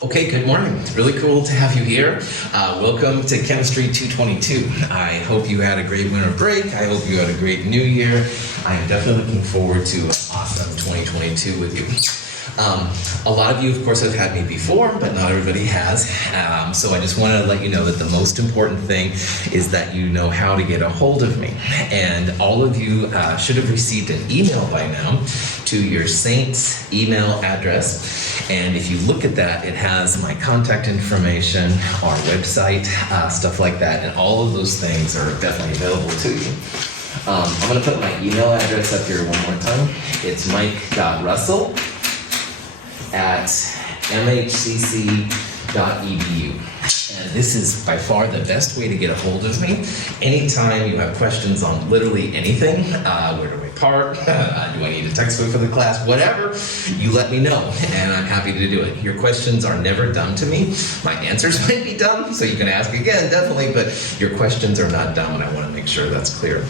Okay, good morning. Really cool to have you here. Welcome to Chemistry 222. I hope you had a great winter break. I hope you had a great new year. I am definitely looking forward to an awesome 2022 with you. A lot of you, of course, have had me before, but not everybody has. So I just wanted to let you know that the most important thing is that you know how to get a hold of me. And all of you should have received an email by now to your Saints email address. And if you look at that, it has my contact information, our website, stuff like that. And all of those things are definitely available to you. I'm going to put my email address up here one more time. It's mike.russell@mhcc.edu. And this is by far the best way to get a hold of me. Anytime you have questions on literally anything, where do I park, do I need a textbook for the class, whatever, you let me know, and I'm happy to do it. Your questions are never dumb to me. My answers might be dumb, so you can ask again, definitely, but your questions are not dumb, and I want to make sure that's clear.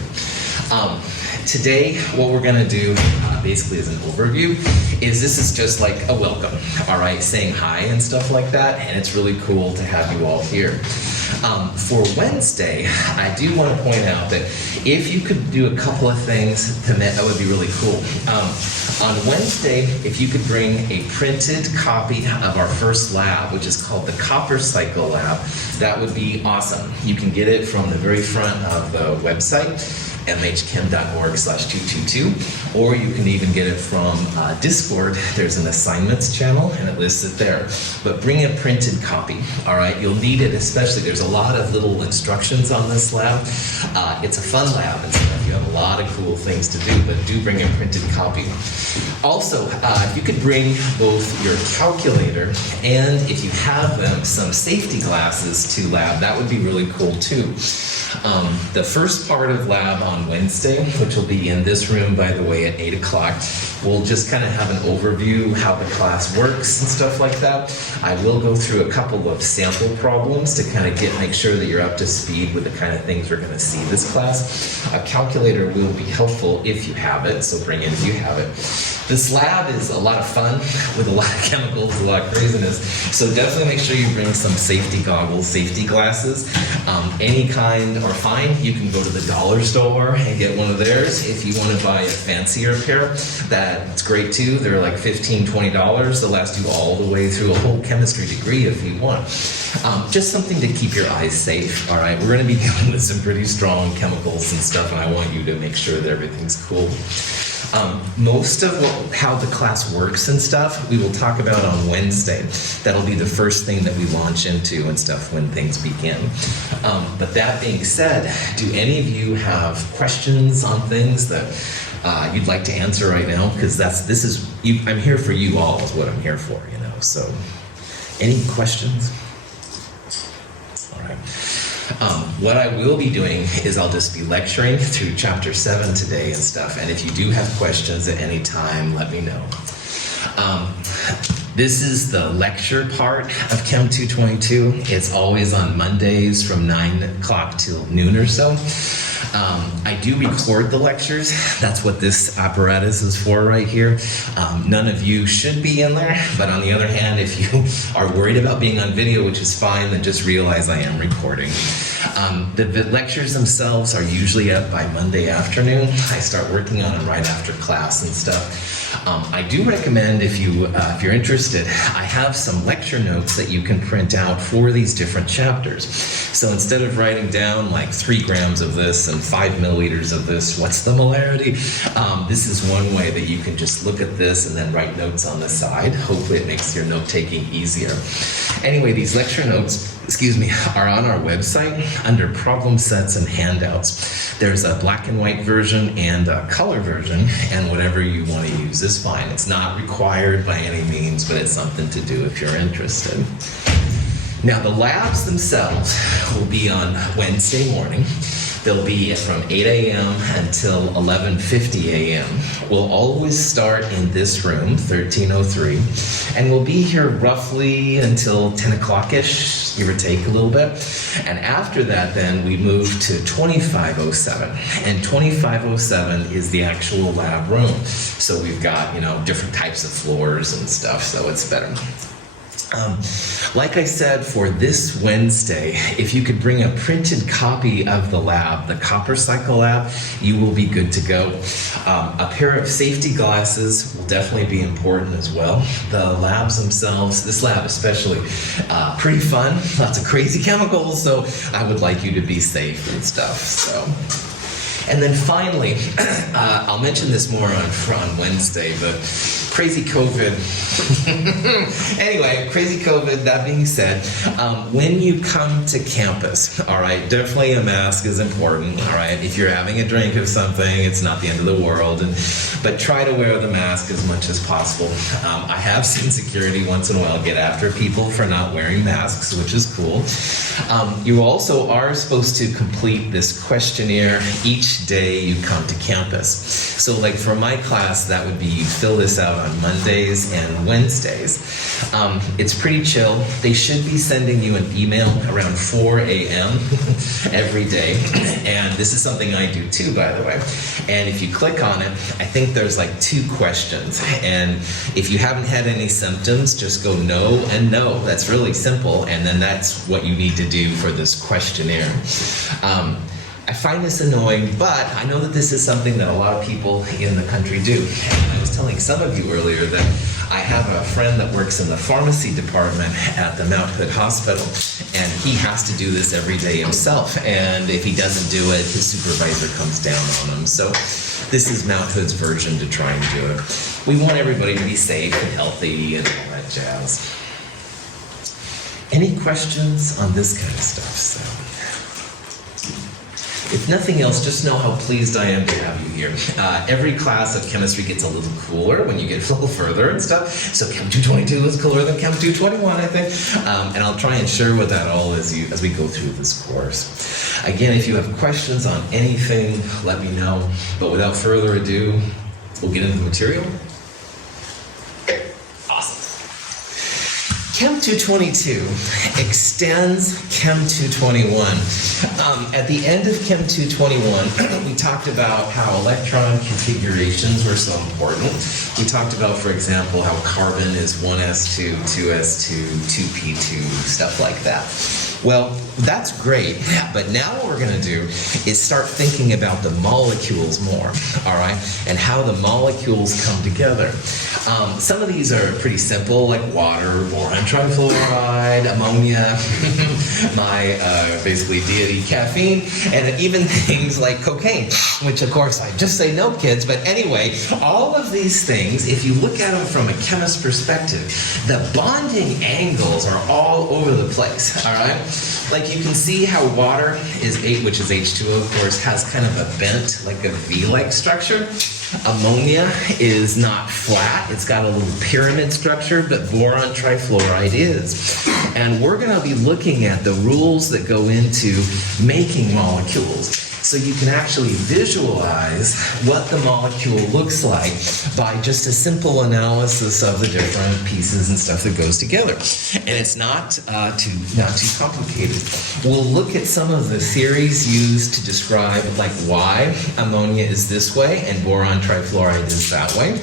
Today, what we're going to do, basically as an overview, is this is just like a welcome, all right, saying hi and stuff like that, and it's really cool to have you all here. For Wednesday, I do want to point out that if you could do a couple of things, that would be really cool. On Wednesday, if you could bring a printed copy of our first lab, which is called the Copper Cycle Lab, that would be awesome. You can get it from the very front of the website, mhchem.org/222, or you can even get it from Discord. There's an assignments channel, and it lists it there. But bring a printed copy, all right? You'll need it, especially, there's a lot of little instructions on this lab. It's a fun lab and stuff. You have a lot of cool things to do, but do bring a printed copy. Also, if you could bring both your calculator and, if you have them, some safety glasses to lab, that would be really cool too. The first part of lab on Wednesday, which will be in this room, by the way, at 8 o'clock, we'll just kind of have an overview how the class works and stuff like that. I will go through a couple of sample problems to kind of make sure that you're up to speed with the kind of things we're going to see this class. A calculator will be helpful if you have it, so bring it if you have it. This lab is a lot of fun with a lot of chemicals, a lot of craziness. So definitely make sure you bring some safety goggles, safety glasses, any kind or fine. You can go to the dollar store and get one of theirs. If you want to buy a fancier pair, that's great too. They're like $15, $20. They'll last you all the way through a whole chemistry degree if you want. Just something to keep your eyes safe, all right? We're going to be dealing with some pretty strong chemicals and stuff, and I want you to make sure that everything's cool. Most of how the class works and stuff, we will talk about on Wednesday. That'll be the first thing that we launch into and stuff when things begin. But that being said, do any of you have questions on things that you'd like to answer right now? Because I'm here for you all is what I'm here for, you know. So, any questions? All right. What I will be doing is I'll just be lecturing through Chapter 7 today and stuff, and if you do have questions at any time, let me know. This is the lecture part of Chem 222. It's always on Mondays from 9 o'clock till noon or so. I do record the lectures. That's what this apparatus is for right here. None of you should be in there, but on the other hand, if you are worried about being on video, which is fine, then just realize I am recording. The lectures themselves are usually up by Monday afternoon. I start working on them right after class and stuff. I do recommend, if you're interested, I have some lecture notes that you can print out for these different chapters. So instead of writing down like 3 grams of this and 5 milliliters of this, what's the molarity? This is one way that you can just look at this and then write notes on the side. Hopefully it makes your note-taking easier. Anyway, these lecture notes, are on our website under problem sets and handouts. There's a black and white version and a color version, and whatever you want to use is fine. It's not required by any means, but it's something to do if you're interested. Now, the labs themselves will be on Wednesday morning. They'll be from 8 a.m. until 11:50 a.m. We'll always start in this room, 1303, and we'll be here roughly until 10 o'clock-ish, give or take a little bit. And after that, then, we move to 2507. And 2507 is the actual lab room. So we've got, different types of floors and stuff, so it's better. Like I said, for this Wednesday, if you could bring a printed copy of the lab, the copper cycle lab, you will be good to go. A pair of safety glasses will definitely be important as well. The labs themselves, this lab especially, pretty fun, lots of crazy chemicals, so I would like you to be safe and stuff. So. And then finally, I'll mention this more on Wednesday, but crazy COVID. Anyway, crazy COVID, that being said, when you come to campus, all right, definitely a mask is important, all right? If you're having a drink of something, it's not the end of the world, but try to wear the mask as much as possible. I have seen security once in a while get after people for not wearing masks, which is cool. You also are supposed to complete this questionnaire each day you come to campus. So like for my class, that would be you fill this out on Mondays and Wednesdays. It's pretty chill. They should be sending you an email around 4 a.m. every day. And this is something I do too, by the way. And if you click on it, I think there's like 2 questions. And if you haven't had any symptoms, just go no and no. That's really simple. And then that's what you need to do for this questionnaire. I find this annoying, but I know that this is something that a lot of people in the country do. And I was telling some of you earlier that I have a friend that works in the pharmacy department at the Mount Hood Hospital, and he has to do this every day himself. And if he doesn't do it, his supervisor comes down on him. So this is Mount Hood's version to try and do it. We want everybody to be safe and healthy and all that jazz. Any questions on this kind of stuff? So. If nothing else, just know how pleased I am to have you here. Every class of chemistry gets a little cooler when you get a little further and stuff. So Chem 222 is cooler than Chem 221, I think. And I'll try and share with that all as we go through this course. Again, if you have questions on anything, let me know. But without further ado, we'll get into the material. Chem 222 extends Chem 221. At the end of Chem 221, we talked about how electron configurations were so important. We talked about, for example, how carbon is 1s2, 2s2, 2p2, stuff like that. Well, that's great, but now what we're going to do is start thinking about the molecules more, all right, and how the molecules come together. Some of these are pretty simple, like water, boron trifluoride, ammonia, my basically deity caffeine, and even things like cocaine, which of course I just say no, kids, but anyway, all of these things, if you look at them from a chemist's perspective, the bonding angles are all over the place, all right? Like you can see how water is 8, which is H2O, of course, has kind of a bent, like a V-like structure. Ammonia is not flat, it's got a little pyramid structure, but boron trifluoride is. And we're going to be looking at the rules that go into making molecules. So you can actually visualize what the molecule looks like by just a simple analysis of the different pieces and stuff that goes together. And it's not too complicated. We'll look at some of the theories used to describe like why ammonia is this way and boron trifluoride is that way.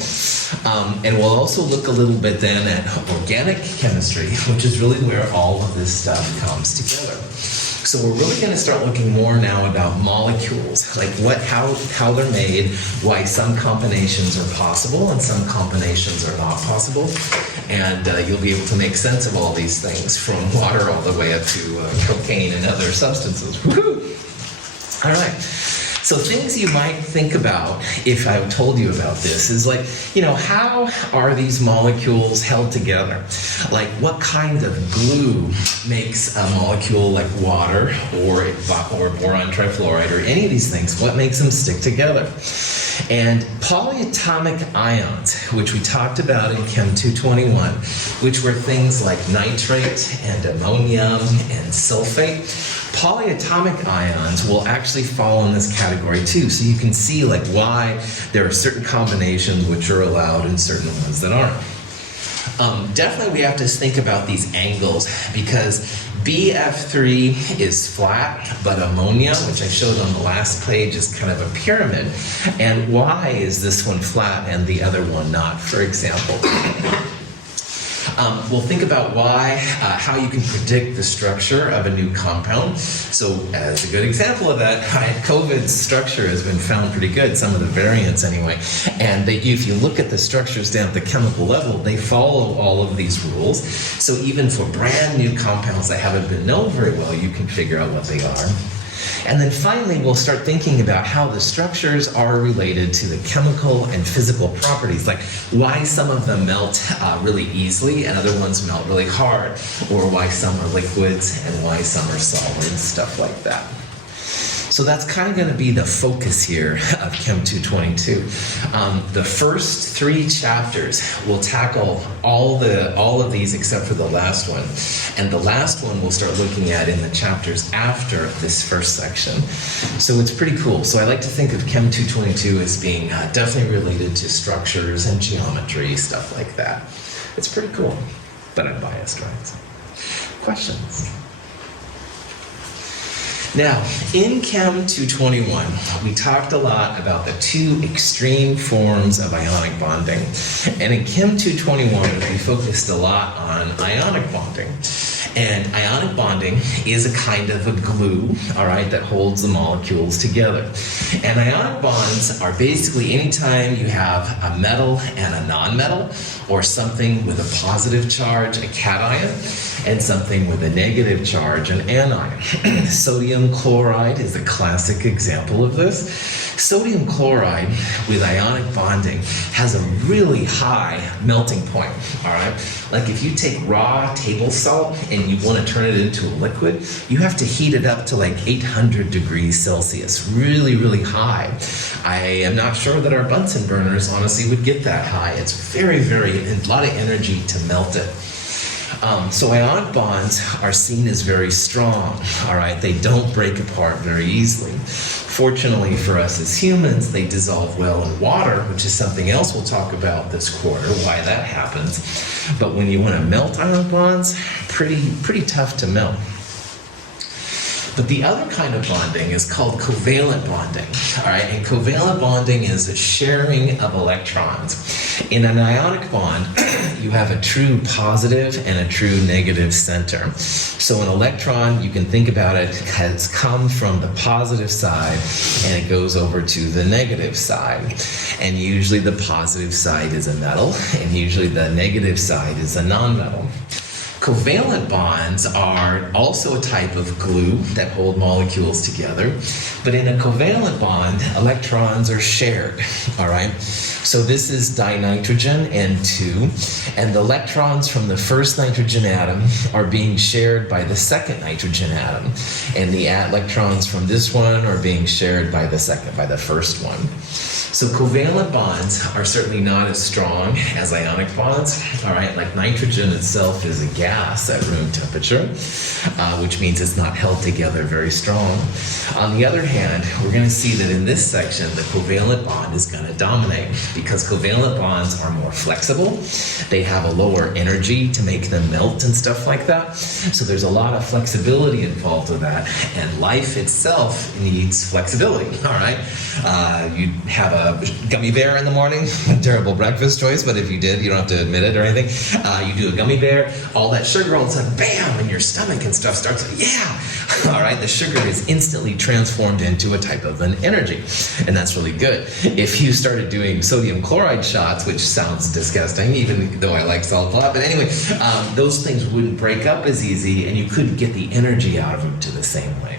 And we'll also look a little bit then at organic chemistry, which is really where all of this stuff comes together. So we're really going to start looking more now about molecules, like how they're made, why some combinations are possible and some combinations are not possible, and you'll be able to make sense of all these things, from water all the way up to cocaine and other substances. Woohoo! All right. So things you might think about if I told you about this is like, how are these molecules held together? Like what kind of glue makes a molecule like water or boron trifluoride or any of these things? What makes them stick together? And polyatomic ions, which we talked about in Chem 221, which were things like nitrate and ammonium and sulfate, polyatomic ions will actually fall in this category too. So you can see like why there are certain combinations which are allowed and certain ones that aren't. Definitely we have to think about these angles because BF3 is flat, but ammonia, which I showed on the last page, is kind of a pyramid. And why is this one flat and the other one not, for example? we'll think about how you can predict the structure of a new compound. So as a good example of that, COVID's structure has been found pretty good, some of the variants anyway. And if you look at the structures down at the chemical level, they follow all of these rules. So even for brand new compounds that haven't been known very well, you can figure out what they are. And then finally, we'll start thinking about how the structures are related to the chemical and physical properties, like why some of them melt really easily and other ones melt really hard, or why some are liquids and why some are solids, stuff like that. So that's kind of going to be the focus here of Chem 222. The first 3 chapters will tackle all of these except for the last one. And the last one we'll start looking at in the chapters after this first section. So it's pretty cool. So I like to think of Chem 222 as being definitely related to structures and geometry, stuff like that. It's pretty cool, but I'm biased, right? Questions? Now, in Chem 221, we talked a lot about the 2 extreme forms of ionic bonding. And in Chem 221, we focused a lot on ionic bonding. And ionic bonding is a kind of a glue, all right, that holds the molecules together. And ionic bonds are basically anytime you have a metal and a nonmetal, or something with a positive charge, a cation, and something with a negative charge, an anion. Sodium chloride is a classic example of this. Sodium chloride with ionic bonding has a really high melting point, all right? Like if you take raw table salt and you want to turn it into a liquid, you have to heat it up to like 800 degrees Celsius, really, really high. I am not sure that our Bunsen burners honestly would get that high. It's very, a lot of energy to melt it. So ionic bonds are seen as very strong, all right? They don't break apart very easily. Fortunately for us as humans, they dissolve well in water, which is something else we'll talk about this quarter, why that happens. But when you want to melt ionic bonds, pretty tough to melt. But the other kind of bonding is called covalent bonding, all right? And covalent bonding is a sharing of electrons. In an ionic bond, you have a true positive and a true negative center. So an electron, you can think about it, has come from the positive side and it goes over to the negative side. And usually the positive side is a metal and usually the negative side is a nonmetal. Covalent bonds are also a type of glue that hold molecules together, but in a covalent bond, electrons are shared, all right? So this is dinitrogen, N2, and the electrons from the first nitrogen atom are being shared by the second nitrogen atom, and the electrons from this one are being shared by the first one. So covalent bonds are certainly not as strong as ionic bonds, all right? Like nitrogen itself is a gas at room temperature, which means it's not held together very strong. On the other hand, we're going to see that in this section, the covalent bond is going to dominate because covalent bonds are more flexible. They have a lower energy to make them melt and stuff like that. So there's a lot of flexibility involved with that, and life itself needs flexibility, all right? You have a gummy bear in the morning, terrible breakfast choice, but if you did, you don't have to admit it or anything. You do a gummy bear, all that sugar all of a sudden, bam, in your stomach and stuff starts, yeah, all right, the sugar is instantly transformed into a type of an energy, and that's really good. If you started doing sodium chloride shots, which sounds disgusting, even though I like salt a lot, but anyway, those things wouldn't break up as easy, and you couldn't get the energy out of them to the same way.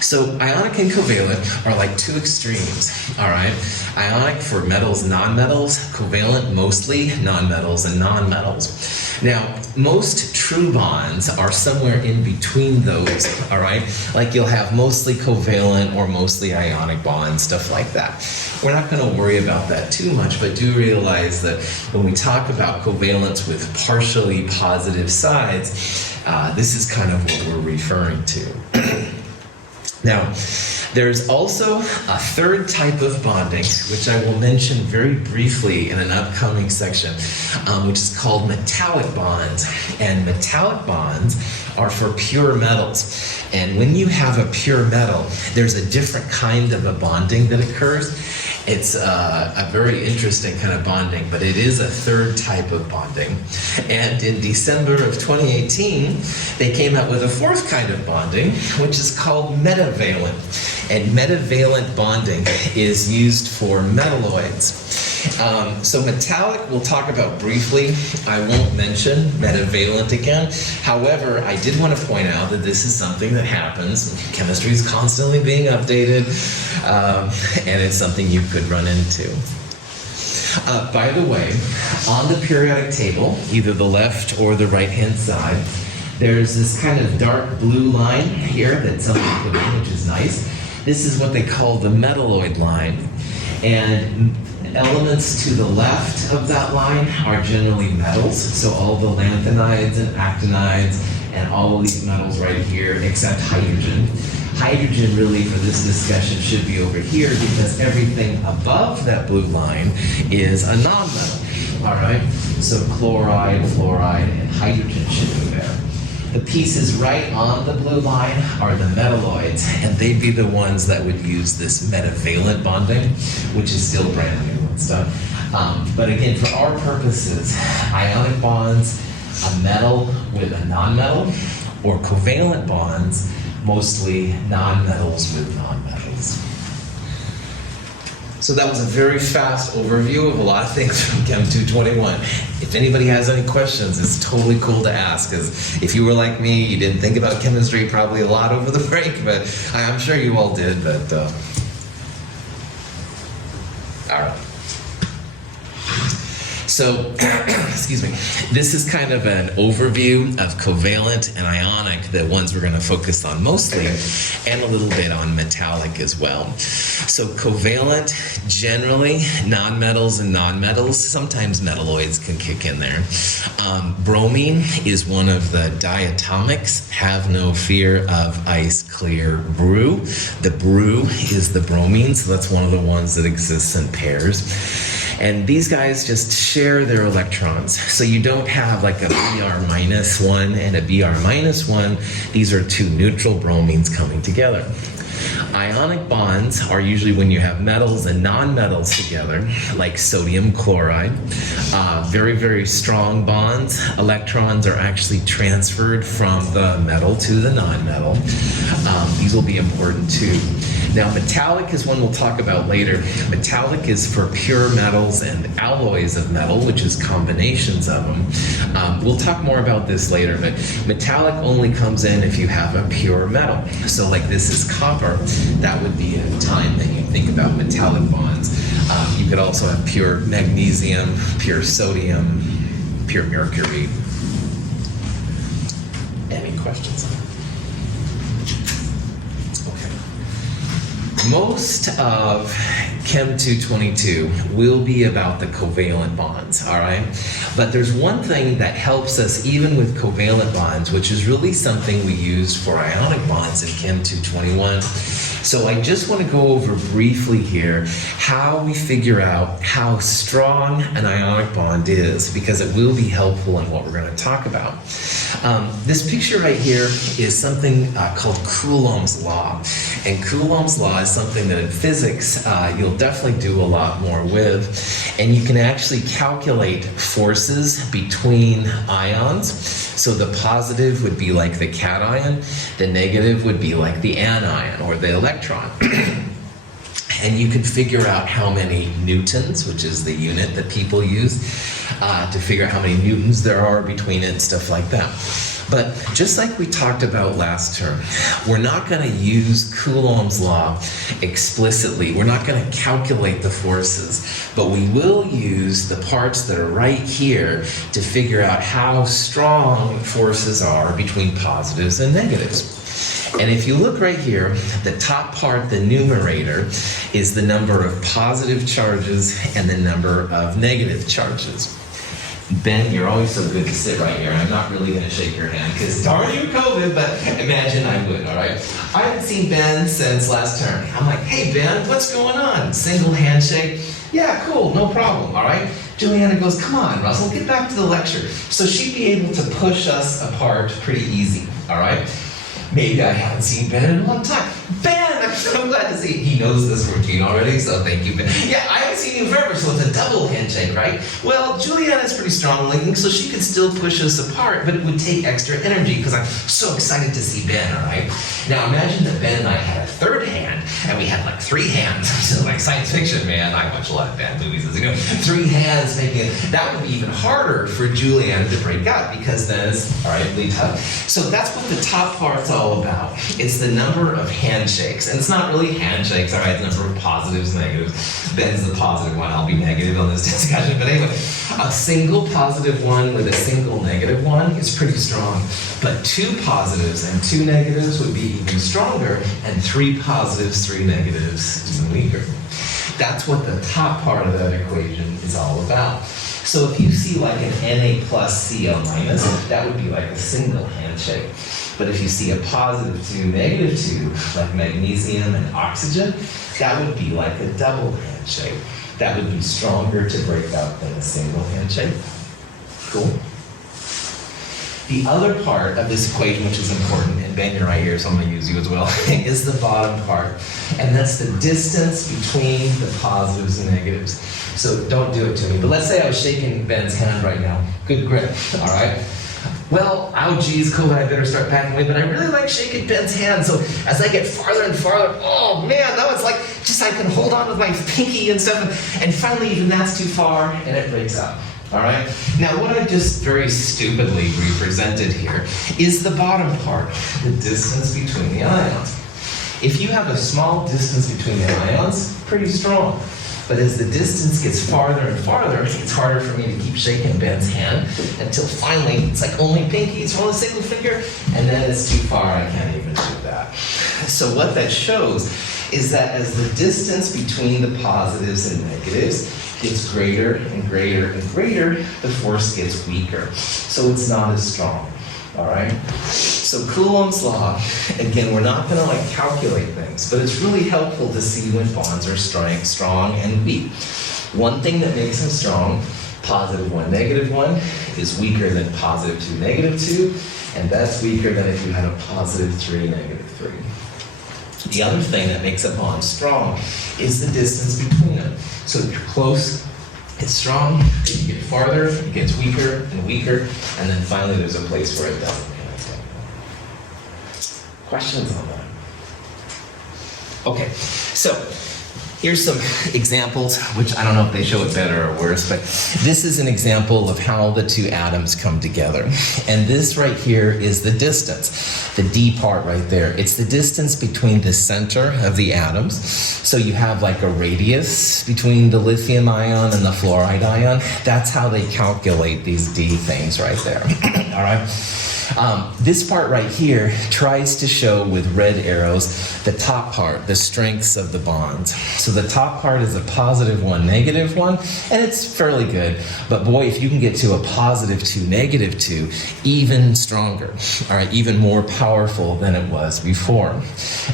So ionic and covalent are like 2 extremes, all right? Ionic for metals, nonmetals, covalent mostly nonmetals and nonmetals. Now, most true bonds are somewhere in between those, all right? Like you'll have mostly covalent or mostly ionic bonds, stuff like that. We're not going to worry about that too much, but do realize that when we talk about covalence with partially positive sides, this is kind of what we're referring to. Now, there's also a third type of bonding, which I will mention very briefly in an upcoming section, which is called metallic bonds. And metallic bonds are for pure metals. And when you have a pure metal, there's a different kind of a bonding that occurs. It's a very interesting kind of bonding, but it is a third type of bonding. And in December of 2018, they came out with a fourth kind of bonding, which is called metavalent. And metavalent bonding is used for metalloids. So metallic we'll talk about briefly. I won't mention metavalent again. However, I did want to point out that this is something that happens. Chemistry is constantly being updated, and it's something you could run into. By the way, on the periodic table, either the left or the right-hand side, there's this kind of dark blue line here that somebody put in, which is nice. This is what they call the metalloid line. And elements to the left of that line are generally metals, so all the lanthanides and actinides and all of these metals right here, except hydrogen. Hydrogen really for this discussion should be over here because everything above that blue line is a non-metal, all right? So chloride, fluoride, and hydrogen should be there. The pieces right on the blue line are the metalloids, and they'd be the ones that would use this metavalent bonding, which is still brand new and stuff. But again, for our purposes, ionic bonds, a metal with a nonmetal, or covalent bonds, mostly nonmetals with nonmetals. So that was a very fast overview of a lot of things from Chem 221. If anybody has any questions, it's totally cool to ask, because if you were like me, you didn't think about chemistry probably a lot over the break, but I'm sure you all did, but all right. So, excuse me, this is kind of an overview of covalent and ionic, the ones we're going to focus on mostly, and a little bit on metallic as well. So covalent, generally, nonmetals and nonmetals, sometimes metalloids can kick in there. Bromine is one of the diatomics. Have no fear of ice clear brew. The brew is the bromine, so that's one of the ones that exists in pairs. And these guys just share their electrons. So you don't have like a Br minus one and a Br minus one. These are two neutral bromines coming together. Ionic bonds are usually when you have metals and nonmetals together, like sodium chloride. Very, very strong bonds. Electrons are actually transferred from the metal to the nonmetal. These will be important too. Now, metallic is one we'll talk about later. Metallic is for pure metals and alloys of metal, which is combinations of them. We'll talk more about this later, but metallic only comes in if you have a pure metal. So like this is copper, that would be a time that you think about metallic bonds. You could also have pure magnesium, pure sodium, pure mercury. Any questions? Most of Chem 222 will be about the covalent bonds, all right? But there's one thing that helps us even with covalent bonds, which is really something we use for ionic bonds in Chem 221. So I just want to go over briefly here how we figure out how strong an ionic bond is, because it will be helpful in what we're going to talk about. This picture right here is something called Coulomb's law. And Coulomb's law is something that in physics you'll definitely do a lot more with. And you can actually calculate forces between ions. So the positive would be like the cation, the negative would be like the anion or the electron. And you can figure out how many newtons, which is the unit that people use, to figure out how many newtons there are between it and stuff like that. But just like we talked about last term, we're not going to use Coulomb's law explicitly. We're not going to calculate the forces, but we will use the parts that are right here to figure out how strong forces are between positives and negatives. And if you look right here, the top part, the numerator, is the number of positive charges and the number of negative charges. Ben, you're always so good to sit right here. I'm not really going to shake your hand because darn you, COVID, but imagine I would, all right? I haven't seen Ben since last term. I'm like, hey, Ben, what's going on? Single handshake? Yeah, cool, no problem, all right? Juliana goes, come on, Russell, get back to the lecture. So she'd be able to push us apart pretty easy, all right? Maybe I haven't seen Ben in a long time. Ben, I'm so glad to see he knows this routine already, so thank you, Ben. Yeah, I haven't seen you forever, so it's a double handshake, right? Well, Juliana's pretty strong linking, so she could still push us apart, but it would take extra energy because I'm so excited to see Ben, all right? Now imagine that Ben and I had a third hand, and we had like 3 hands. So like science fiction, man, I watch a lot of bad movies, as you know. 3 hands making it, that would be even harder for Juliana to break out because then it's, all right, really tough. So that's what the top part's all about. It's the number of handshakes. And it's not really handshakes, all right, it's the number of positives, negatives. Ben's the positive one, I'll be negative on this discussion. But anyway, a single positive one with a single negative one is pretty strong. But 2 positives and 2 negatives would be even stronger, and 3 positives, 3 negatives, even weaker. That's what the top part of that equation is all about. So if you see like an Na plus Cl minus, that would be like a single handshake. But if you see a positive 2, negative 2, like magnesium and oxygen, that would be like a double handshake. That would be stronger to break out than a single handshake. Cool. The other part of this equation, which is important, and Ben, you're right here, so I'm going to use you as well, is the bottom part. And that's the distance between the positives and negatives. So don't do it to me. But let's say I was shaking Ben's hand right now. Good grip, all right? Well, oh geez, COVID, I better start packing away, but I really like shaking Ben's hand. So as I get farther and farther, oh man, now it's like just I can hold on with my pinky and stuff, and finally even that's too far, and it breaks out. All right? Now what I just very stupidly represented here is the bottom part, the distance between the ions. If you have a small distance between the ions, pretty strong. But as the distance gets farther and farther, it's harder for me to keep shaking Ben's hand until finally it's like only pinkies or only single finger, and then it's too far, I can't even do that. So what that shows is that as the distance between the positives and negatives gets greater and greater and greater, the force gets weaker. So it's not as strong. All right? So Coulomb's law, again, we're not going to like calculate things, but it's really helpful to see when bonds are strong and weak. One thing that makes them strong, positive 1, negative 1, is weaker than positive 2, negative 2, and that's weaker than if you had a positive 3, negative 3. The other thing that makes a bond strong is the distance between them. So if you're close, it's strong. If you get farther, it gets weaker and weaker, and then finally there's a place where it doesn't. Questions on that? Okay, so here's some examples, which I don't know if they show it better or worse, but this is an example of how the 2 atoms come together. And this right here is the distance, the D part right there. It's the distance between the center of the atoms. So you have like a radius between the lithium ion and the fluoride ion. That's how they calculate these D things right there. All right? This part right here tries to show with red arrows the top part, the strengths of the bonds. So the top part is a positive 1, negative 1, and it's fairly good. But boy, if you can get to a positive 2, negative 2, even stronger, all right, even more powerful than it was before.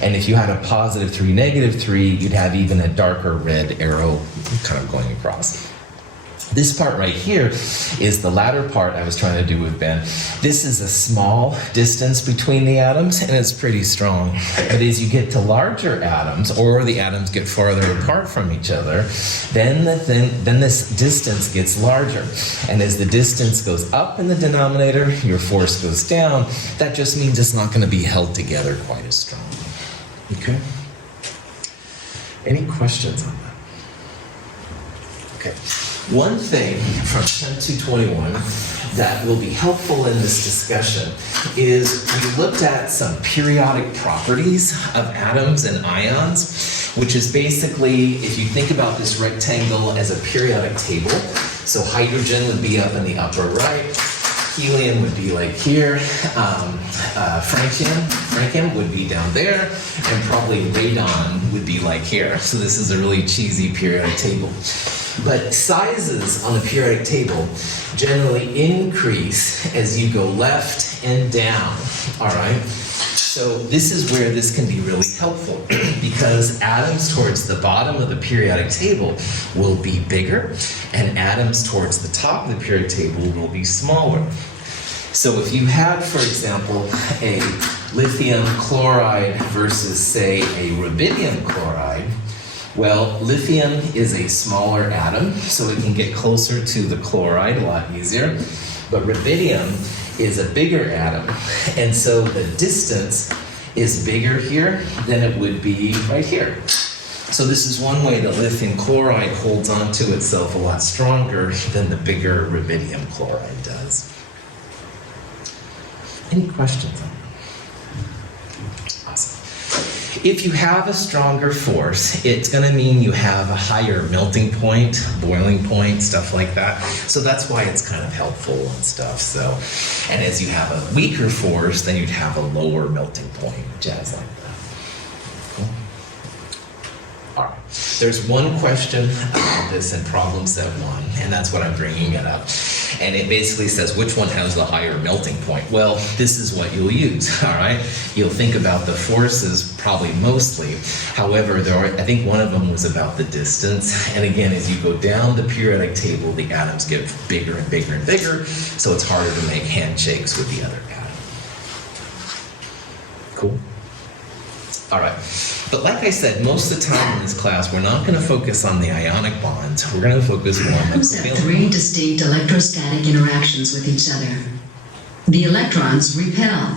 And if you had a positive 3, negative 3, you'd have even a darker red arrow kind of going across. This part right here is the latter part I was trying to do with Ben. This is a small distance between the atoms, and it's pretty strong. But as you get to larger atoms, or the atoms get farther apart from each other, then this distance gets larger. And as the distance goes up in the denominator, your force goes down. That just means it's not going to be held together quite as strong. Okay? Any questions on that? Okay. One thing from Chem 221 that will be helpful in this discussion is we looked at some periodic properties of atoms and ions, which is basically, if you think about this rectangle as a periodic table, so hydrogen would be up in the upper right, helium would be like here, francium would be down there, and probably radon would be like here. So this is a really cheesy periodic table. But sizes on the periodic table generally increase as you go left and down, all right? So this is where this can be really helpful because atoms towards the bottom of the periodic table will be bigger and atoms towards the top of the periodic table will be smaller. So if you had, for example, a lithium chloride versus, say, a rubidium chloride, well, lithium is a smaller atom, so it can get closer to the chloride a lot easier. But rubidium is a bigger atom, and so the distance is bigger here than it would be right here. So this is one way that lithium chloride holds onto itself a lot stronger than the bigger rubidium chloride does. Any questions on that? Awesome. If you have a stronger force, it's going to mean you have a higher melting point, boiling point, stuff like that. So that's why it's kind of helpful and stuff. So, and as you have a weaker force, then you'd have a lower melting point, jazz like that. Cool. All right. There's one question about this in problem set 1, and that's what I'm bringing it up. And it basically says which one has the higher melting point. Well, this is what you'll use, all right? You'll think about the forces probably mostly. However, I think one of them was about the distance. And again, as you go down the periodic table, the atoms get bigger and bigger and bigger, so it's harder to make handshakes with the other atom. Cool? All right. But like I said, most of the time in this class, we're not going to focus on the ionic bonds. We're going to focus more on the Concept 3 distinct electrostatic interactions with each other. The electrons repel.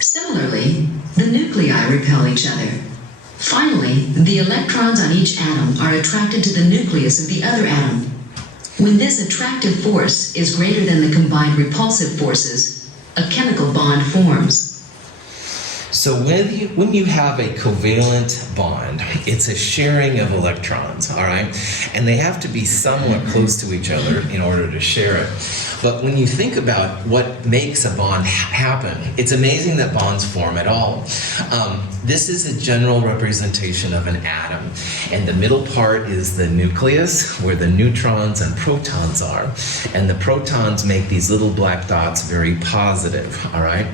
Similarly, the nuclei repel each other. Finally, the electrons on each atom are attracted to the nucleus of the other atom. When this attractive force is greater than the combined repulsive forces, a chemical bond forms. So when you have a covalent bond, it's a sharing of electrons, all right? And they have to be somewhat close to each other in order to share it. But when you think about what makes a bond happen, it's amazing that bonds form at all. This is a general representation of an atom. And the middle part is the nucleus, where the neutrons and protons are. And the protons make these little black dots very positive, all right?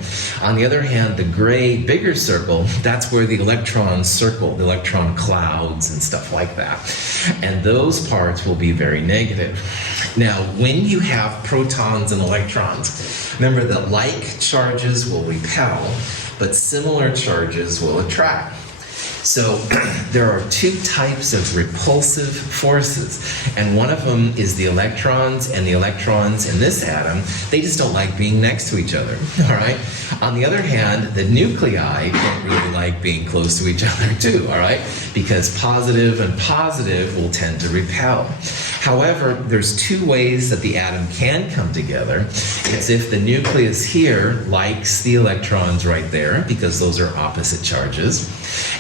On the other hand, the gray, bigger circle, that's where the electrons circle, the electron clouds and stuff like that. And those parts will be very negative. Now, when you have protons and electrons, remember that like charges will repel, but similar charges will attract. So there are two types of repulsive forces, and one of them is the electrons, and the electrons in this atom, they just don't like being next to each other, all right? On the other hand, the nuclei don't really like being close to each other too, all right? Because positive and positive will tend to repel. However, there's two ways that the atom can come together. It's if the nucleus here likes the electrons right there, because those are opposite charges.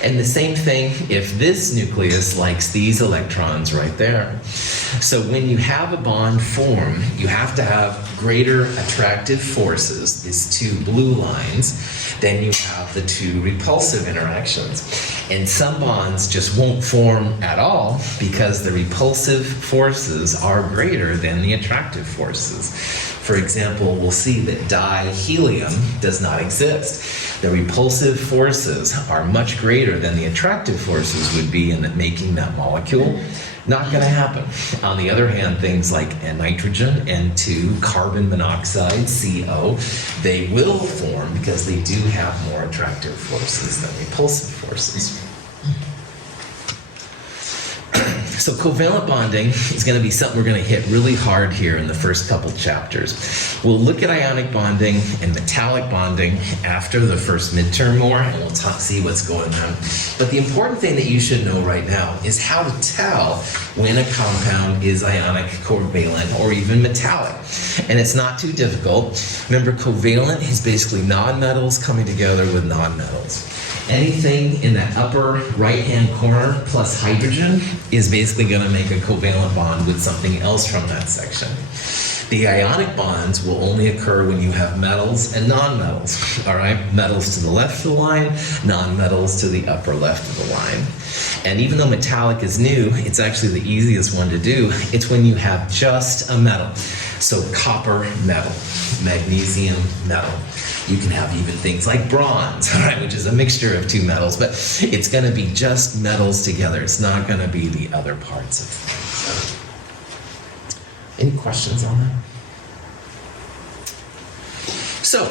And the same thing if this nucleus likes these electrons right there. So when you have a bond form, you have to have greater attractive forces, these two blue lines, than you have the two repulsive interactions. And some bonds just won't form at all because the repulsive forces are greater than the attractive forces. For example, we'll see that dihelium does not exist. The repulsive forces are much greater than the attractive forces would be in making that molecule. Not going to happen. On the other hand, things like nitrogen, N2, carbon monoxide, CO, they will form because they do have more attractive forces than repulsive forces. So covalent bonding is going to be something we're going to hit really hard here in the first couple chapters. We'll look at ionic bonding and metallic bonding after the first midterm more, and we'll see what's going on. But the important thing that you should know right now is how to tell when a compound is ionic, covalent, or even metallic. And it's not too difficult. Remember, covalent is basically nonmetals coming together with nonmetals. Anything in that upper right-hand corner plus hydrogen is basically going to make a covalent bond with something else from that section. The ionic bonds will only occur when you have metals and nonmetals, all right? Metals to the left of the line, nonmetals to the upper left of the line. And even though metallic is new, it's actually the easiest one to do. It's when you have just a metal. So copper metal, magnesium metal. You can have even things like bronze, all right, which is a mixture of two metals, but it's going to be just metals together. It's not going to be the other parts of things. Any questions on that? So,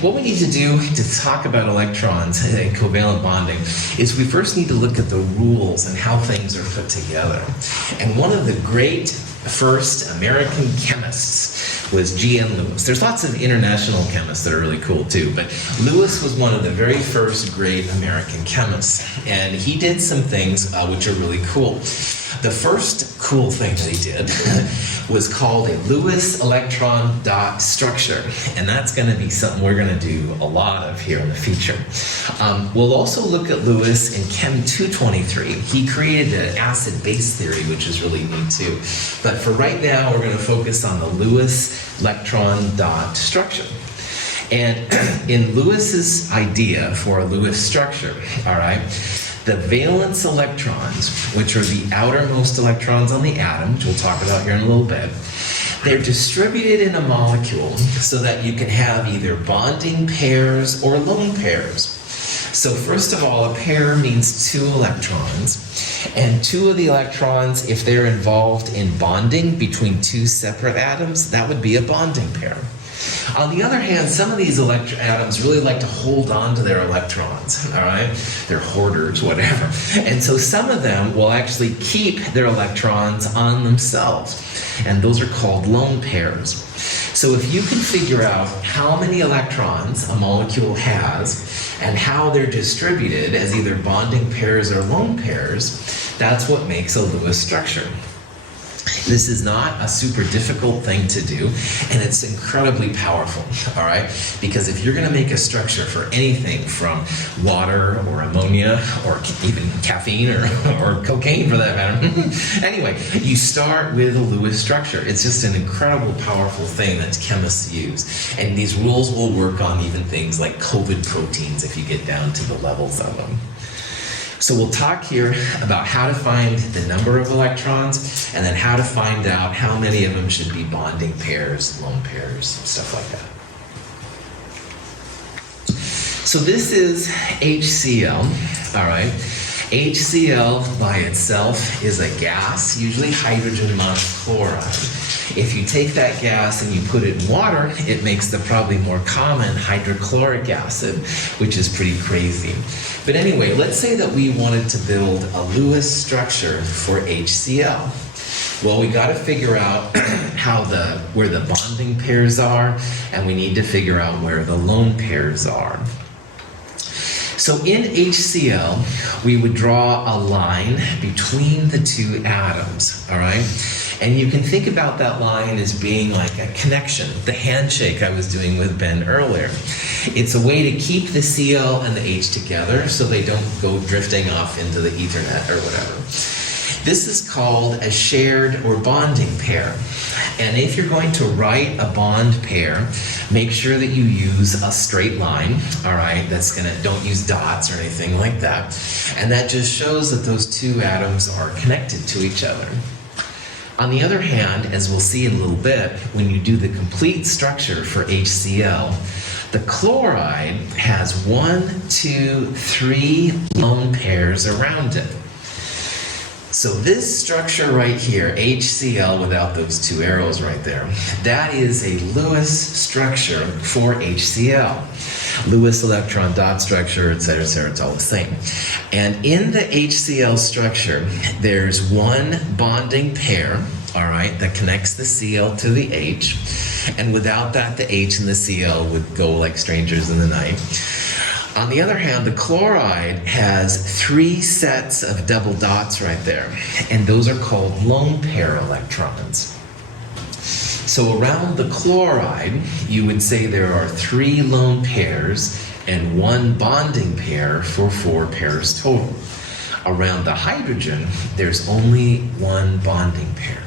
what we need to do to talk about electrons and covalent bonding is we first need to look at the rules and how things are put together. And one of the great first American chemists was G.N. Lewis. There's lots of international chemists that are really cool too, but Lewis was one of the very first great American chemists, and he did some things which are really cool. The first cool thing that he did was called a Lewis electron dot structure, and that's going to be something we're going to do a lot of here in the future. We'll also look at Lewis in Chem 223. He created an acid-base theory, which is really neat too. But for right now, we're going to focus on the Lewis electron dot structure. And in Lewis's idea for a Lewis structure, all right, the valence electrons, which are the outermost electrons on the atom, which we'll talk about here in a little bit, they're distributed in a molecule so that you can have either bonding pairs or lone pairs. So first of all, a pair means two electrons, and two of the electrons, if they're involved in bonding between two separate atoms, that would be a bonding pair. On the other hand, some of these atoms really like to hold on to their electrons, all right? They're hoarders, whatever. And so some of them will actually keep their electrons on themselves, and those are called lone pairs. So if you can figure out how many electrons a molecule has and how they're distributed as either bonding pairs or lone pairs, that's what makes a Lewis structure. This is not a super difficult thing to do, and it's incredibly powerful, all right? Because if you're going to make a structure for anything from water or ammonia or even caffeine or cocaine for that matter, anyway, you start with a Lewis structure. It's just an incredible, powerful thing that chemists use. And these rules will work on even things like COVID proteins if you get down to the levels of them. So we'll talk here about how to find the number of electrons and then how to find out how many of them should be bonding pairs, lone pairs, stuff like that. So this is HCl, all right? HCl by itself is a gas, usually hydrogen monochloride. If you take that gas and you put it in water, it makes the probably more common hydrochloric acid, which is pretty crazy. But anyway, let's say that we wanted to build a Lewis structure for HCl. Well, we got to figure out where the bonding pairs are, and we need to figure out where the lone pairs are. So in HCl, we would draw a line between the two atoms, all right? And you can think about that line as being like a connection, the handshake I was doing with Ben earlier. It's a way to keep the Cl and the H together so they don't go drifting off into the Ethernet or whatever. This is called a shared or bonding pair. And if you're going to write a bond pair, make sure that you use a straight line, all right? Don't use dots or anything like that. And that just shows that those two atoms are connected to each other. On the other hand, as we'll see in a little bit, when you do the complete structure for HCl, the chloride has 1, 2, 3 lone pairs around it. So this structure right here, HCl without those two arrows right there, that is a Lewis structure for HCl. Lewis electron dot structure, et cetera, it's all the same. And in the HCl structure, there's one bonding pair, all right, that connects the Cl to the H. And without that, the H and the Cl would go like strangers in the night. On the other hand, the chloride has 3 sets of double dots right there, and those are called lone pair electrons. So around the chloride, you would say there are 3 lone pairs and 1 bonding pair for 4 pairs total. Around the hydrogen, there's only 1 bonding pair.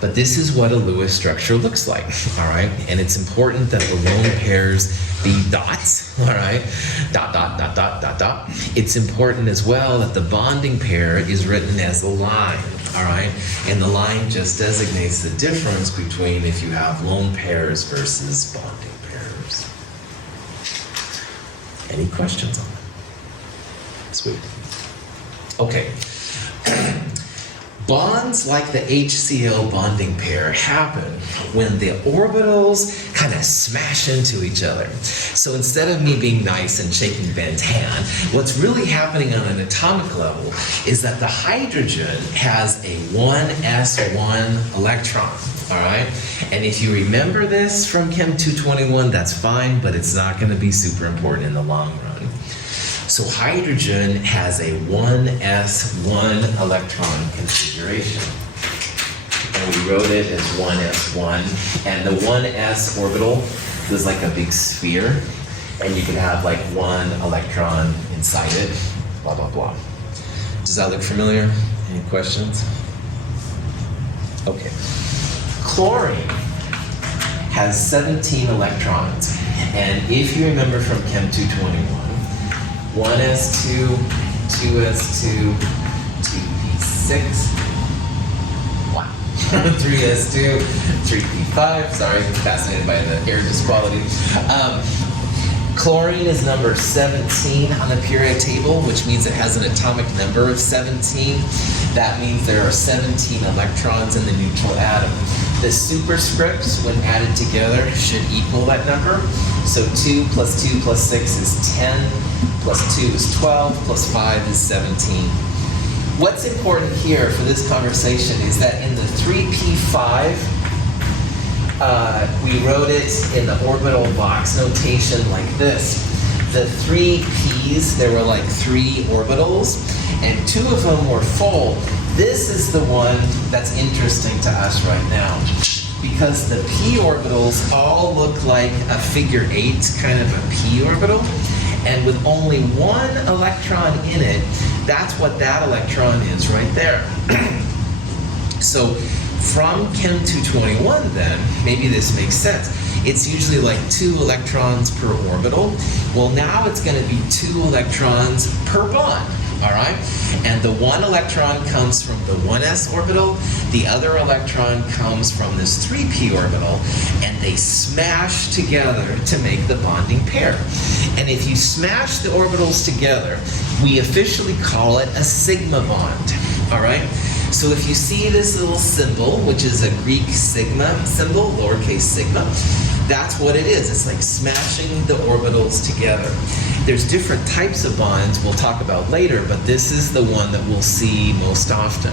But this is what a Lewis structure looks like, all right? And it's important that the lone pairs be dots, all right? Dot, dot, dot, dot, dot, dot. It's important as well that the bonding pair is written as a line, all right? And the line just designates the difference between if you have lone pairs versus bonding pairs. Any questions on that? Sweet. Okay. Bonds like the HCl bonding pair happen when the orbitals kind of smash into each other. So instead of me being nice and shaking Ben's hand, what's really happening on an atomic level is that the hydrogen has a 1s1 electron, all right? And if you remember this from Chem 221, that's fine, but it's not going to be super important in the long run. So hydrogen has a 1s1 electron configuration. And we wrote it as 1s1. And the 1s orbital is like a big sphere. And you can have like one electron inside it, blah, blah, blah. Does that look familiar? Any questions? Okay. Chlorine has 17 electrons. And if you remember from Chem 221, 1s2, 2s2, 2p6, wow, 3s2, 3p5, sorry, fascinated by the air disquality. Chlorine is number 17 on the periodic table, which means it has an atomic number of 17. That means there are 17 electrons in the neutral atom. The superscripts, when added together, should equal that number. So 2 plus 2 plus 6 is 10, plus 2 is 12, plus 5 is 17. What's important here for this conversation is that in the 3p5, we wrote it in the orbital box notation like this. The 3 p's, there were like 3 orbitals, and 2 of them were full. This is the one that's interesting to us right now, because the p orbitals all look like a figure 8, kind of a p orbital, and with only one electron in it, that's what that electron is right there. So from Chem 221 then, maybe this makes sense. It's usually like 2 electrons per orbital. Well, now it's going to be 2 electrons per bond, all right? And the one electron comes from the 1s orbital, the other electron comes from this 3p orbital, and they smash together to make the bonding pair. And if you smash the orbitals together, we officially call it a sigma bond, all right? So if you see this little symbol, which is a Greek sigma symbol, lowercase sigma, that's what it is. It's like smashing the orbitals together. There's different types of bonds we'll talk about later, but this is the one that we'll see most often.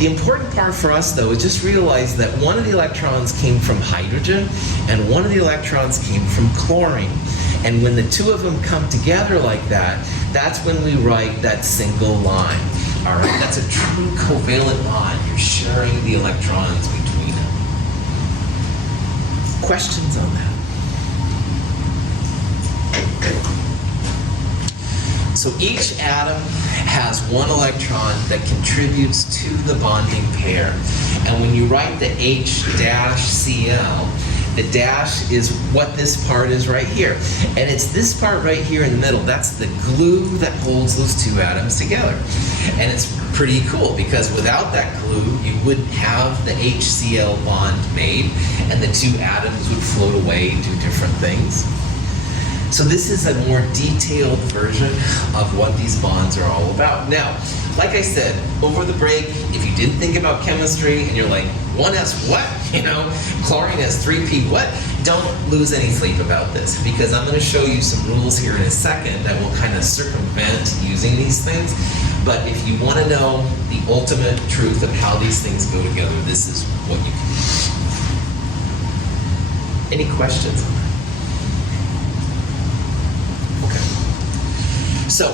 The important part for us, though, is just realize that one of the electrons came from hydrogen and one of the electrons came from chlorine. And when the two of them come together like that, that's when we write that single line. All right, that's a true covalent bond. You're sharing the electrons between them. Questions on that? So each atom has one electron that contributes to the bonding pair. And when you write the H-Cl, the dash is what this part is right here. And it's this part right here in the middle. That's the glue that holds those two atoms together. And it's pretty cool because without that glue, you wouldn't have the HCl bond made and the two atoms would float away and do different things. So this is a more detailed version of what these bonds are all about. Now, like I said, over the break, if you didn't think about chemistry and you're like, 1s what? You know, chlorine has 3p what? Don't lose any sleep about this because I'm going to show you some rules here in a second that will kind of circumvent using these things. But if you want to know the ultimate truth of how these things go together, this is what you can do. Any questions on that? So,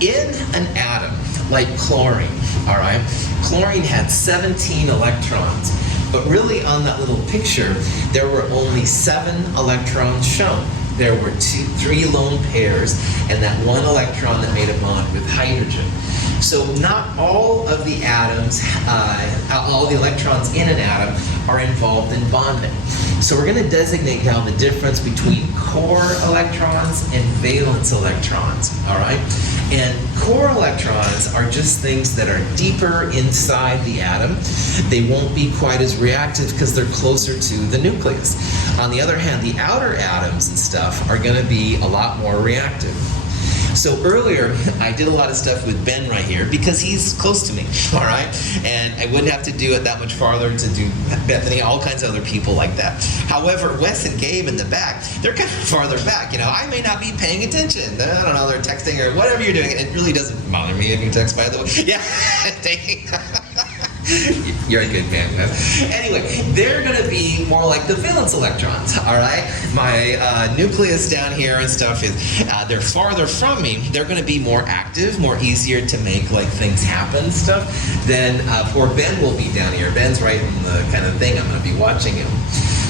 in an atom like chlorine, all right, chlorine had 17 electrons, but really on that little picture, there were only 7 electrons shown. There were 3 lone pairs and that one electron that made a bond with hydrogen. So not all of the atoms, all the electrons in an atom are involved in bonding. So we're going to designate now the difference between core electrons and valence electrons, all right? And core electrons are just things that are deeper inside the atom. They won't be quite as reactive because they're closer to the nucleus. On the other hand, the outer atoms and stuff are going to be a lot more reactive. So earlier, I did a lot of stuff with Ben right here because he's close to me, all right? And I wouldn't have to do it that much farther to do Bethany, all kinds of other people like that. However, Wes and Gabe in the back, they're kind of farther back. You know, I may not be paying attention. I don't know, they're texting or whatever you're doing. It really doesn't bother me if you text, by the way. Yeah. You're a good man, Wes. Anyway, they're going to be more like the valence electrons, all right? My nucleus down here and stuff is, they're farther from me. They're going to be more active, more easier to make like things happen stuff. Then poor Ben will be down here. Ben's right in the kind of thing I'm going to be watching him.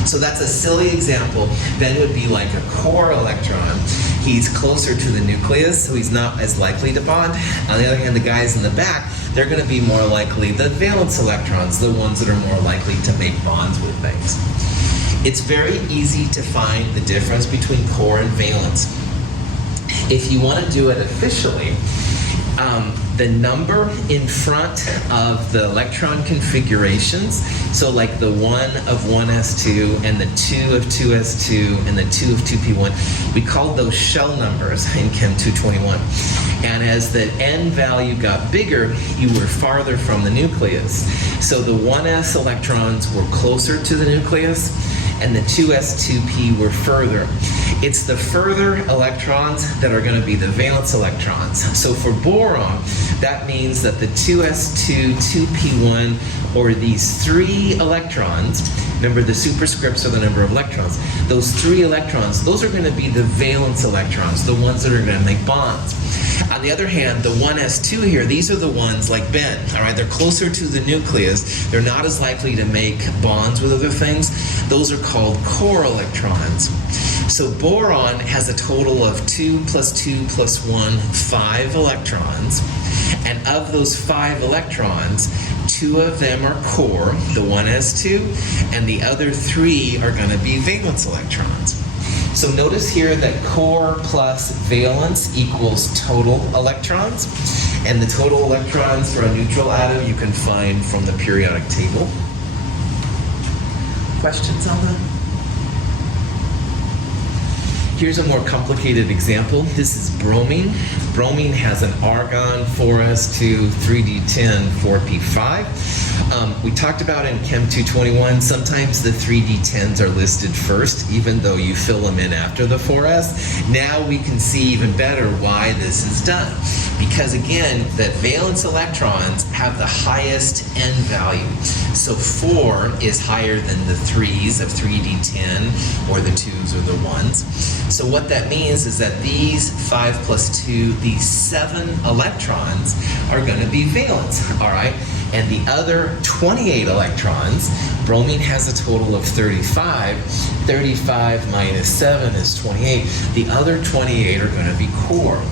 So that's a silly example. Ben would be like a core electron. He's closer to the nucleus, so he's not as likely to bond. On the other hand, the guys in the back, they're going to be more likely the valence electrons, the ones that are more likely to make bonds with things. It's very easy to find the difference between core and valence. If you want to do it officially, the number in front of the electron configurations, so like the 1 of 1s2 and the 2 of 2s2 and the 2 of 2p1, we called those shell numbers in Chem 221. And as the n value got bigger, you were farther from the nucleus. So the 1s electrons were closer to the nucleus, and the 2s2p were further. It's the further electrons that are going to be the valence electrons. So for boron, that means that the 2s2, 2p1, or these 3 electrons, remember the superscripts are the number of electrons, those 3 electrons, those are going to be the valence electrons, the ones that are going to make bonds. On the other hand, the 1s2 here, these are the ones like Ben, all right? They're closer to the nucleus. They're not as likely to make bonds with other things. Those are called core electrons. So boron has a total of 2 plus 2 plus 1, 5 electrons. And of those 5 electrons, 2 of them are core, the 1s2, and the other 3 are going to be valence electrons. So notice here that core plus valence equals total electrons. And the total electrons for a neutral atom you can find from the periodic table. Questions on that? Here's a more complicated example. This is bromine. Bromine has an argon 4s2, 3d10, 4p5. We talked about in Chem 221, sometimes the 3d10s are listed first, even though you fill them in after the 4s. Now we can see even better why this is done. Because again, the valence electrons have the highest n value. So 4 is higher than the 3s of 3d10 or the 2s or the 1s. So what that means is that these 5 plus 2, these 7 electrons are going to be valence, all right? And the other 28 electrons, bromine has a total of 35. 35 minus 7 is 28. The other 28 are going to be core.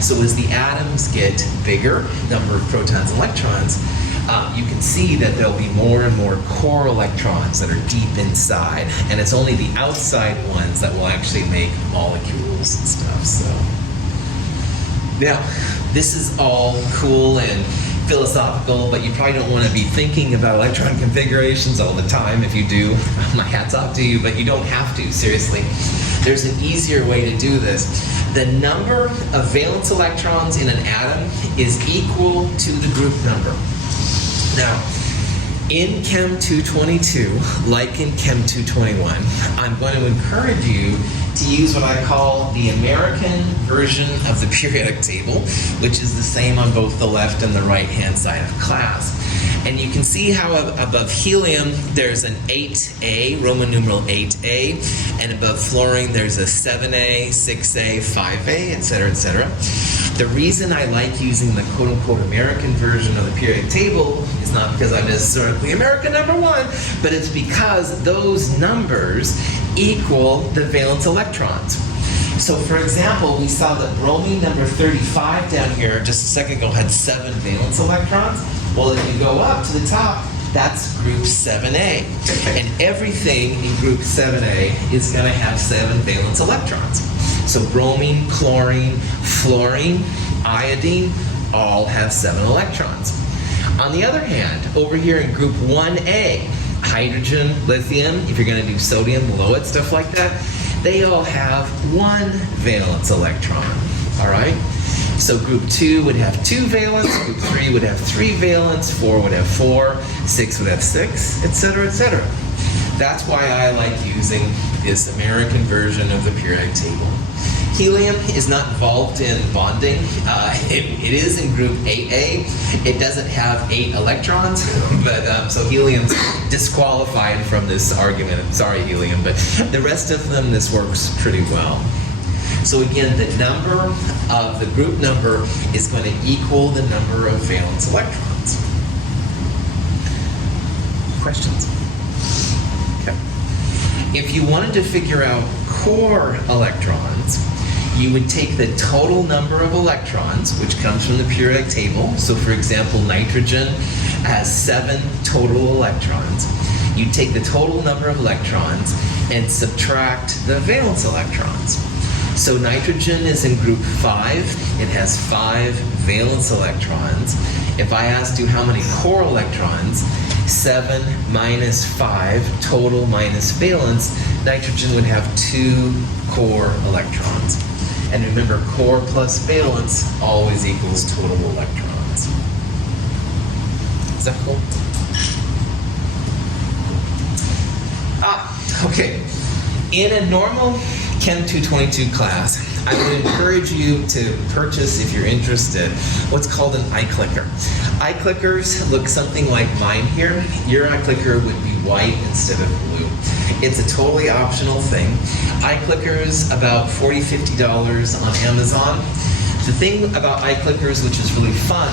So as the atoms get bigger, number of protons and electrons, you can see that there'll be more and more core electrons that are deep inside. And it's only the outside ones that will actually make molecules and stuff. So now, this is all cool and philosophical, but you probably don't want to be thinking about electron configurations all the time. If you do, my hat's off to you, but you don't have to, seriously. There's an easier way to do this. The number of valence electrons in an atom is equal to the group number. Now, in Chem 222, like in Chem 221, I'm going to encourage you to use what I call the American version of the periodic table, which is the same on both the left and the right-hand side of class. And you can see how above helium, there's an 8A, Roman numeral 8A, and above fluorine, there's a 7A, 6A, 5A, etc., etc. The reason I like using the quote-unquote American version of the periodic table is not because I'm necessarily American number 1, but it's because those numbers equal the valence electrons. So for example, we saw that bromine number 35 down here just a second ago had 7 valence electrons. Well, if you go up to the top, that's group 7A. And everything in group 7A is going to have 7 valence electrons. So bromine, chlorine, fluorine, iodine, all have 7 electrons. On the other hand, over here in group 1A, hydrogen, lithium, if you're going to do sodium below it, stuff like that, they all have 1 valence electron. all right? So group 2 would have 2 valence, group 3 would have 3 valence, 4 would have 4, 6 would have 6, etc., etc. That's why I like using this American version of the periodic table. Helium is not involved in bonding. It is in group 8A. It doesn't have 8 electrons, but so helium's disqualified from this argument. I'm sorry, helium, but the rest of them, this works pretty well. So again, the number of the group number is going to equal the number of valence electrons. Questions? Okay. If you wanted to figure out core electrons, you would take the total number of electrons, which comes from the periodic table. So for example, nitrogen has 7 total electrons. You take the total number of electrons and subtract the valence electrons. So nitrogen is in group 5. It has 5 valence electrons. If I asked you how many core electrons, 7 minus 5, total minus valence, nitrogen would have 2 core electrons. And remember, core plus valence always equals total electrons. Is that cool? Okay. In a normal Chem 222 class, I would encourage you to purchase, if you're interested, what's called an iClicker. iClickers look something like mine here. Your iClicker would be white instead of blue. It's a totally optional thing. iClickers, about $40, $50 on Amazon. The thing about iClickers, which is really fun,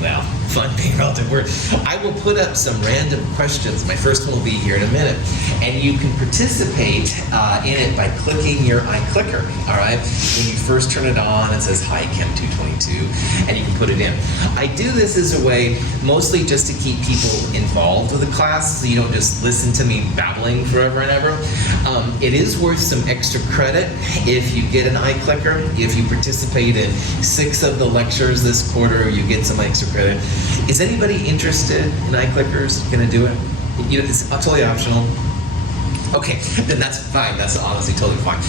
well, fun being a relative word, I will put up some random questions. My first one will be here in a minute. And you can participate in it by clicking your iClicker, all right? When you first turn it on, it says, Hi, Chem 222, and you can put it in. I do this as a way, mostly just to keep people involved with the class, so you don't just listen to me babbling forever and ever. It is worth some extra credit if you get an iClicker. If you participate in 6 of the lectures this quarter, you get some extra credit. Is anybody interested in iClickers? Gonna do it? You know, it's totally optional. Okay, then that's fine. That's honestly totally fine.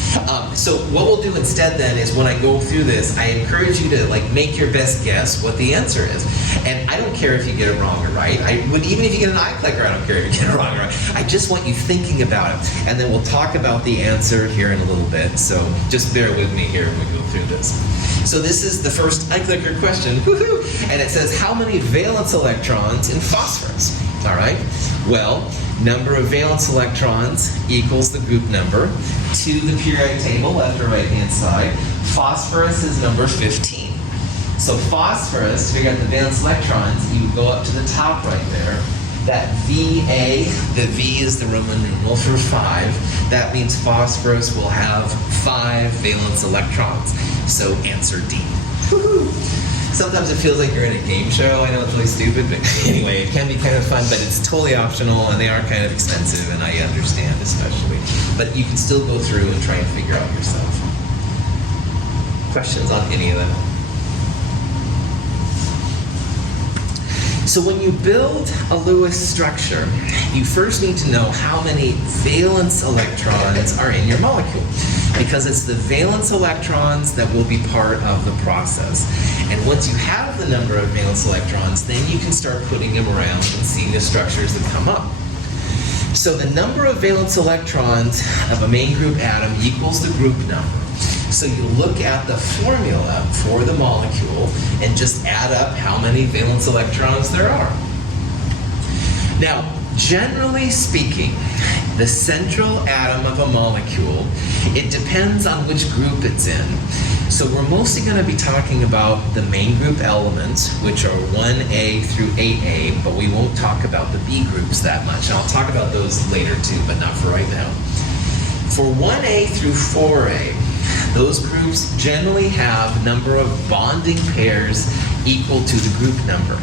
So what we'll do instead then is when I go through this, I encourage you to make your best guess what the answer is. And I don't care if you get it wrong or right. I would, even if you get an iClicker, I don't care if you get it wrong or right. I just want you thinking about it. And then we'll talk about the answer here in a little bit. So just bear with me here when we go through this. So this is the first iClicker question. Woohoo! And it says, how many valence electrons in phosphorus? All right. Well, number of valence electrons equals the group number to the periodic table, left or right hand side. Phosphorus is number 15. So phosphorus, to figure out the valence electrons, you go up to the top right there. That VA, the V is the Roman numeral for 5. That means phosphorus will have 5 valence electrons. So answer D. Woo-hoo. Sometimes it feels like you're in a game show. I know it's really stupid, but anyway, it can be kind of fun, but it's totally optional, and they are kind of expensive, and I understand especially. But you can still go through and try and figure out yourself. Questions on any of them? So when you build a Lewis structure, you first need to know how many valence electrons are in your molecule, because it's the valence electrons that will be part of the process. And once you have the number of valence electrons, then you can start putting them around and seeing the structures that come up. So the number of valence electrons of a main group atom equals the group number. So you look at the formula for the molecule and just add up how many valence electrons there are. Now, generally speaking, the central atom of a molecule, it depends on which group it's in. So we're mostly going to be talking about the main group elements, which are 1A through 8A, but we won't talk about the B groups that much. And I'll talk about those later too, but not for right now. For 1A through 4A, those groups generally have number of bonding pairs equal to the group number.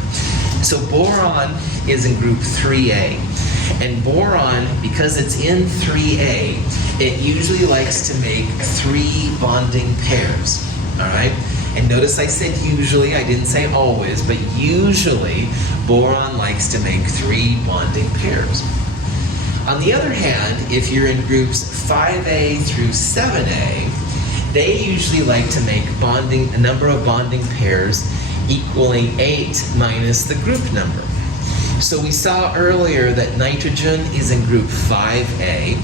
So boron is in group 3A. And boron, because it's in 3A, it usually likes to make 3 bonding pairs, all right? And notice I said usually, I didn't say always, but usually boron likes to make 3 bonding pairs. On the other hand, if you're in groups 5A through 7A, they usually like to make a number of bonding pairs equaling 8 minus the group number. So we saw earlier that nitrogen is in group 5A.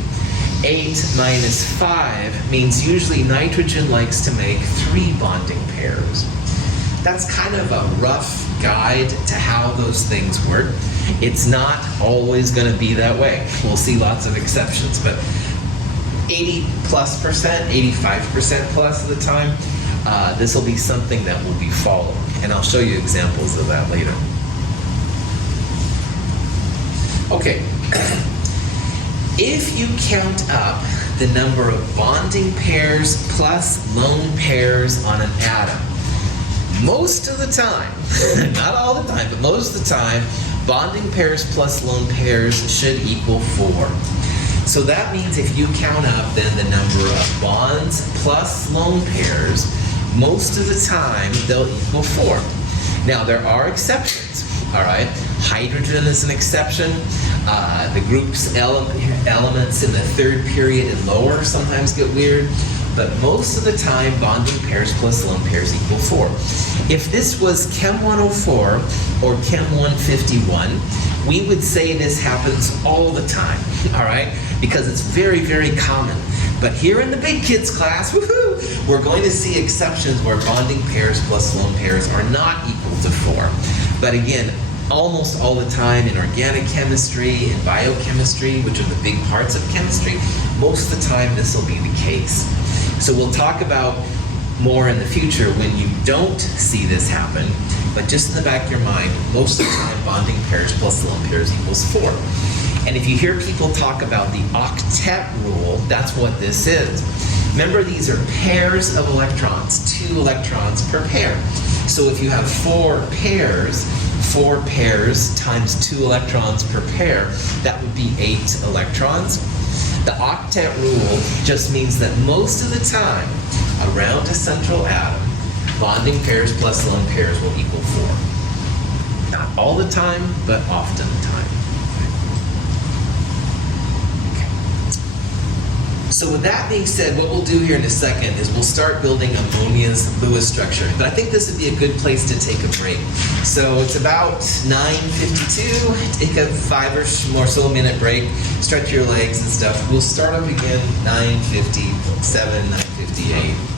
8 minus 5 means usually nitrogen likes to make 3 bonding pairs. That's kind of a rough guide to how those things work. It's not always going to be that way. We'll see lots of exceptions, but 80+%, 85% plus of the time, this will be something that we'll be following, and I'll show you examples of that later. Okay, if you count up the number of bonding pairs plus lone pairs on an atom, most of the time, not all the time, but most of the time, bonding pairs plus lone pairs should equal 4. So that means if you count up then the number of bonds plus lone pairs, most of the time they'll equal 4. Now there are exceptions, all right? Hydrogen is an exception. The group's elements in the third period and lower sometimes get weird, but most of the time bonding pairs plus lone pairs equal 4. If this was Chem 104 or Chem 151, we would say this happens all the time, all right? Because it's very, very common. But here in the big kids class, woohoo, we're going to see exceptions where bonding pairs plus lone pairs are not equal to 4. But again, almost all the time in organic chemistry and biochemistry, which are the big parts of chemistry, most of the time this will be the case. So we'll talk about more in the future when you don't see this happen, but just in the back of your mind, most of the time bonding pairs plus lone pairs equals 4. And if you hear people talk about the octet rule, that's what this is. Remember, these are pairs of electrons, 2 electrons per pair. So if you have 4 pairs times 2 electrons per pair, that would be 8 electrons. The octet rule just means that most of the time, around a central atom, bonding pairs plus lone pairs will equal 4. Not all the time, but often the time. So with that being said, what we'll do here in a second is we'll start building ammonia's Lewis structure. But I think this would be a good place to take a break. So it's about 9:52. Take a 5 or more so minute break. Stretch your legs and stuff. We'll start up again 9:57, 9:58.